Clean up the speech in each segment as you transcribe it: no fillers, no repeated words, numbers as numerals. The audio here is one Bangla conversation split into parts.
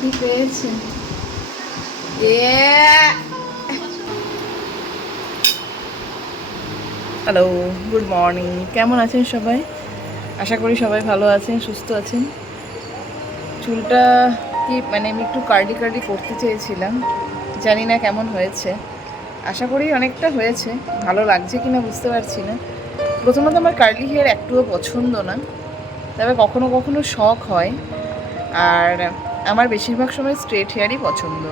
কি পেয়েছে? Hello, good morning. কেমন আছেন সবাই? আশা করি সবাই ভালো আছেন, সুস্থ আছেন। চুলটা কি মানে আমি একটু কার্লি কার্লি করতে চেয়েছিলাম, জানি না কেমন হয়েছে। আশা করি অনেকটা হয়েছে, ভালো লাগছে কিনা বুঝতে পারছি না। প্রথমত আমার কার্লি হেয়ার একটুও পছন্দ না, তবে কখনো কখনো শখ হয়। আর আমার বেশিরভাগ সময় স্ট্রেট হেয়ারই পছন্দ।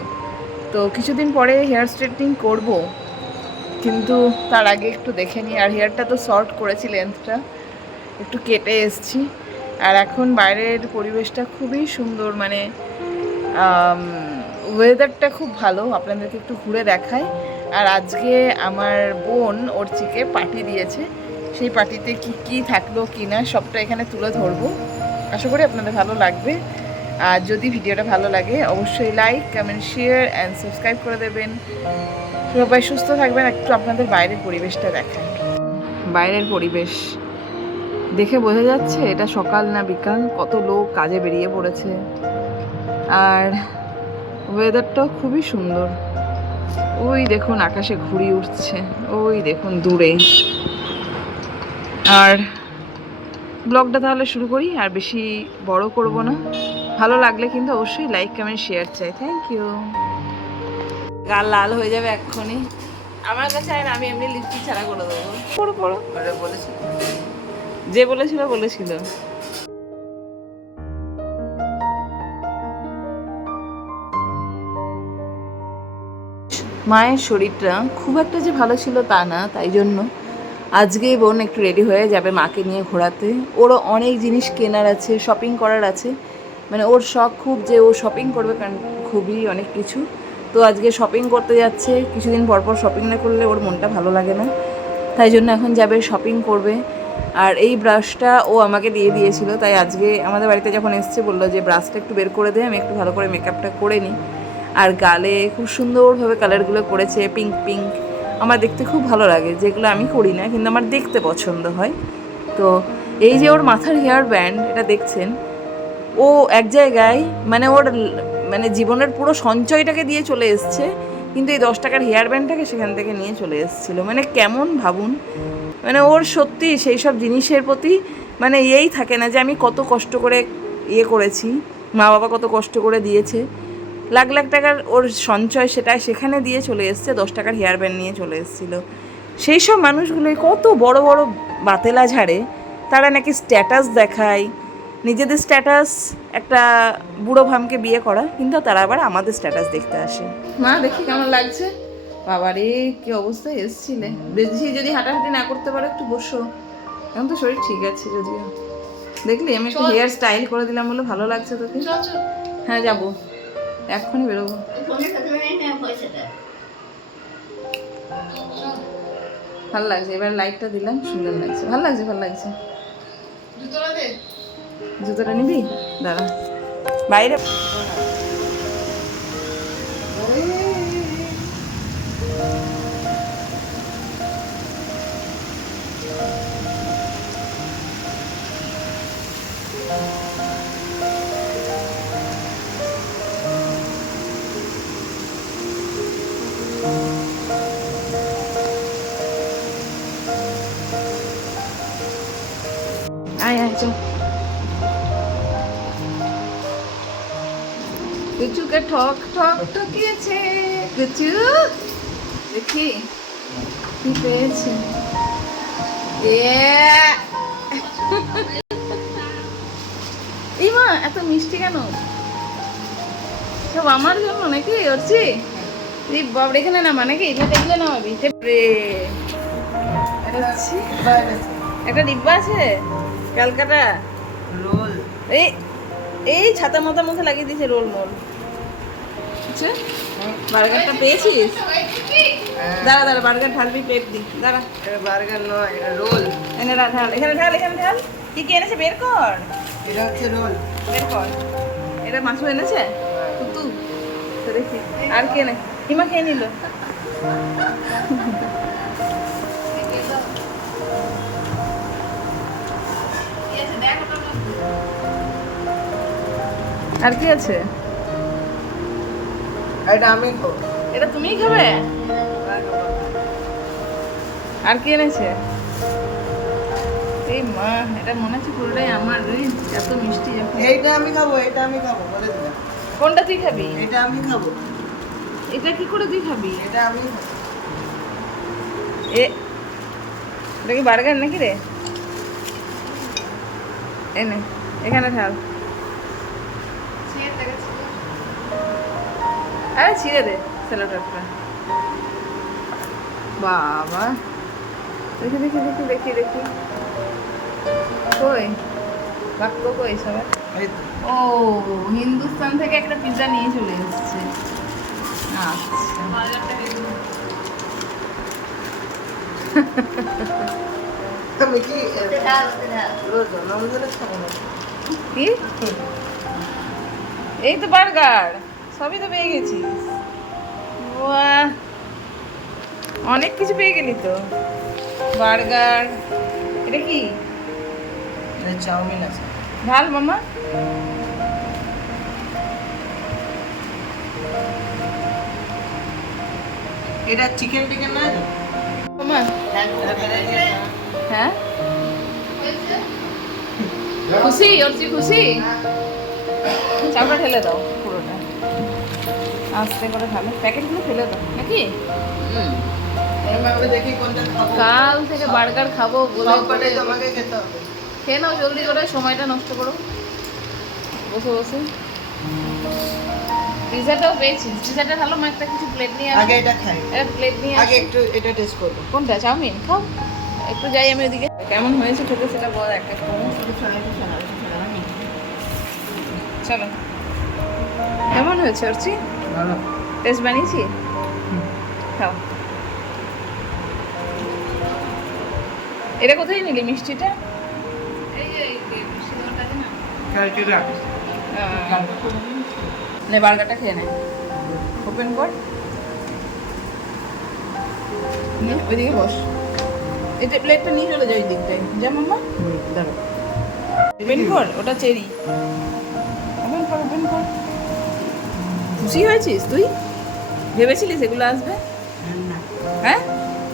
তো কিছুদিন পরে হেয়ার স্ট্রেটনিং করব, কিন্তু তার আগে একটু দেখে নিই। আর হেয়ারটা তো শর্ট করেছি, লেন্থটা একটু কেটে এসছি। আর এখন বাইরের পরিবেশটা খুবই সুন্দর, মানে ওয়েদারটা খুব ভালো। আপনাদেরকে একটু ঘুরে দেখায়। আর আজকে আমার বোন ওর চিকে পার্টি দিয়েছে, সেই পার্টিতে কি কি থাকলো কি না সবটা এখানে তুলে ধরবো। আশা করি আপনাদের ভালো লাগবে। আর যদি ভিডিওটা ভালো লাগে অবশ্যই like, comment, share and subscribe করে দেবেন। সবাই সুস্থ থাকবেন। একটু আপনাদের বাইরের পরিবেশটা দেখায়। বাইরের পরিবেশ দেখে বোঝা যাচ্ছে এটা সকাল না বিকাল, কত লোক কাজে বেরিয়ে পড়েছে। আর ওয়েদারটাও খুবই সুন্দর। ওই দেখুন আকাশে ঘুড়ি উঠছে, ওই দেখুন দূরে। আর ব্লগটা তাহলে শুরু করি, আর বেশি বড় করব না। ভালো লাগলে কিন্তু অবশ্যই লাইক, কমেন্ট, শেয়ার চাই। Thank you. গাল লাল হয়ে যাবে এক্ষুনি। আমার কাছে আর আমি এমনি লিপস্টিক ছাড়া করে দেবো। পড়ো পড়ো, যে বলেছিল বলেছিল। মায়ের শরীরটা খুব একটা যে ভালো ছিল তা না, তাই জন্য আজকেই বোন একটু রেডি হয়ে যাবে মাকে নিয়ে ঘোরাতে। ওরও অনেক জিনিস কেনার আছে, শপিং করার আছে। মানে ওর শখ খুব যে ও শপিং করবে, কারণ খুবই অনেক কিছু। তো আজকে শপিং করতে যাচ্ছে। কিছুদিন পর পর শপিং না করলে ওর মনটা ভালো লাগে না, তাই জন্য এখন যাবে, শপিং করবে। আর এই ব্রাশটা ও আমাকে দিয়ে দিয়েছিল, তাই আজকে আমাদের বাড়িতে যখন এসছে বললো যে ব্রাশটা একটু বের করে দে, আমি একটু ভালো করে মেকআপটা করে নিই। আর গালে খুব সুন্দরভাবে কালারগুলো করেছে, পিঙ্ক পিঙ্ক। আমার দেখতে খুব ভালো লাগে, যেগুলো আমি করি না কিন্তু আমার দেখতে পছন্দ হয়। তো এই যে ওর মাথার হেয়ার ব্যান্ড, এটা দেখছেন, ও এক জায়গায় মানে ওর মানে জীবনের পুরো সঞ্চয়টাকে দিয়ে চলে এসছে, কিন্তু এই 10 টাকার হেয়ার ব্যান্ডটাকে সেখান থেকে নিয়ে চলে এসেছিলো। মানে কেমন ভাবুন, মানে ওর সত্যি সেই সব জিনিসের প্রতি মানে ইয়েই থাকে না যে আমি কত কষ্ট করে ইয়ে করেছি, মা বাবা কত কষ্ট করে দিয়েছে, লাখ লাখ টাকার ওর সঞ্চয়, সেটা সেখানে দিয়ে চলে এসছে, 10 টাকার হেয়ার ব্যান্ড নিয়ে চলে এসেছিলো। সেই সব মানুষগুলোই কত বড় বড় বাতেলা ঝাড়ে, তারা নাকি স্ট্যাটাস দেখায়, নিজেদের স্ট্যাটাস, একটা বুড়ো ভামকে বিয়ে করা, কিন্তু তারা আবার আমাদের স্ট্যাটাস দেখতে আসে। মা দেখি কেমন লাগছে। বাবারে কি অবস্থায় এসছিলে। বেশি যদি হাঁটাহাঁটি না করতে পারো একটু বসো, এখন তো শরীর ঠিক আছে যদিও। দেখলি আমি একটু হেয়ার স্টাইল করে দিলাম বলে ভালো লাগছে তোকে। হ্যাঁ যাবো, এক্ষুনি বেরোবো। ভালো লাগছে, এবার লাইটটা দিলাম, সুন্দর লাগছে, ভালো লাগছে, ভালো লাগছে। জুতোটা নিবি? দাঁড়া বাইরে। আয় আয় চল। কুচুকে ঠক ঠক ঠকিয়েছে কুচু। দেখি কি পেয়েছে। এই মা এত মিষ্টি কেন? সব আমার জন্য নাকি হচ্ছে? বাবরে এখানে নামা নাকি? এটা দেখলে নামাবি? একটা ডিব্বা আছে ক্যালকাটা রোল। এই এই ছাতা মাথার মধ্যে লাগিয়ে দিয়েছে রোল মোল। আচ্ছা বার্গারটা পেয়েছিস? দাঁড়া দাঁড়া, বার্গার ঢালবি, প্লেট দি, দাঁড়া। এটা বার্গার নয়, এটা রোল। এনে ঢাল, এখানে ঢাল, এখানে ঢাল। কি কি এনেছে বের কর। এটা হচ্ছে রোল, বের কর। এটা মাছও এনেছে তুতু, তো দেখি। আর কে নে? হিমা খেয়ে নিল। আর কি আছে? এটা আমি খাবো। এটা তুমিই খাবে? আর কি এনেছে? এই মা, এটা মনে হচ্ছে পুরোটাই আমার রে, এত মিষ্টি যখন। এইটা আমি খাবো, এটা আমি খাবো বলে দিলাম। কোনটা তুই খাবি? এটা আমি খাবো, এটা কি করে তুই খাবি? এটা আমি খাবো। এটা কি বার্গার নাকি রে? এনে এখানে ঢাল। আরে ছিঁড়ে দে স্যালাডটা। বাবা, দেখি দেখি দেখি দেখি দেখি কই বাক্য কই সবাই? এই তো। ও, হিন্দুস্তান থেকে একটা পিৎজা নিয়ে চলে এসেছে। আচ্ছা, আমি কি জন্মদিনে খাবো না? কি? এই তো বার্গার, সবই তো পেয়ে গেছিস। বাহ, অনেক কিছু পেয়ে গেলি তো। বার্গার, এটা কি? এটা চাউমিন আছে। ঢাল মামা। এটা চিকেন টিকেন না? মামা, হ্যাঁ খুশি? ওর তুই খুশি? চাপটা ঢেলে দাও পুরোটা, আস্তে করে ঢালো। প্যাকেটগুলো ফেলে দাও নাকি? দেখি কোনটা খাবো। কাল থেকে বার্গার খাবো বলে সবকটাই তোমাকে খেতে হবে। খেয়ে নাও জলদি করে, সময়টা নষ্ট করো বসে বসে। পিজাটাও পেয়েছিস? পিজাটা ভালো, মা একটা কিছু প্লেট নিয়ে আগে আসো। এটা খাই, একটা প্লেট নিয়ে আগে আসো। একটু এটা টেস্ট করবো। কোনটা? চাউমিন খাও। একটু যাই আমি ওদিকে। কেমন হয়েছে খেতে সেটা বল এক এক করে। চলো, কেমন হয়েছে অর্চি? ভালো। টেস্ট বানিয়েছি? খাও। এটা কোথায় নিলি মিষ্টিটা? এই যে মিষ্টি দোকানটা আছে না? নে বার্গারটা খেয়ে নে, ওপেন কর। নে ওইদিকে বস, এটা প্লেটটা নিয়ে চলে যাই দিকটায় যা মাম্মা। দাঁড়ো। ওপেন কর, ওটা চেরি। ওপেন কর, ওপেন কর। খুশি হয়েছিস তুই? ভেবেছিলিস এগুলো আসবে? হ্যাঁ,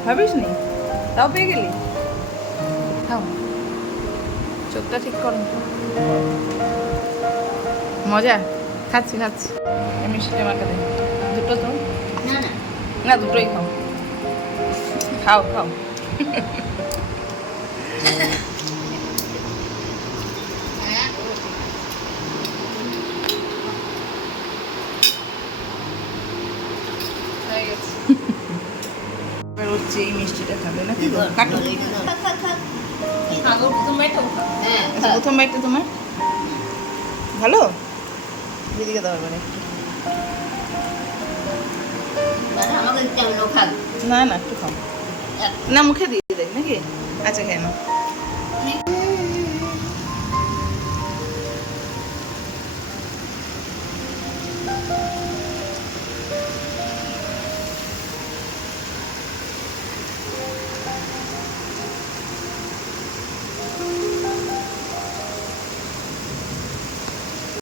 ভাবিস নি, তাও পেয়ে গেলি। খাও, চোখটা ঠিক করো। মজা? খাচ্ছি খাচ্ছি। এই মিষ্টিটা আমাকে দে দুটো। তো না, দুটোই খাও। খাও খাও। এবার হচ্ছে এই মিষ্টিটা খাবে না? কাটো। প্রথম বাইটটা আচ্ছা, প্রথম বাইটটা তোমার ভালো। দিদিকে দাও এবারে। না না, একটু খাও না, মুখে দিয়ে দেখ নাকি? আচ্ছা খেয়ে নাও।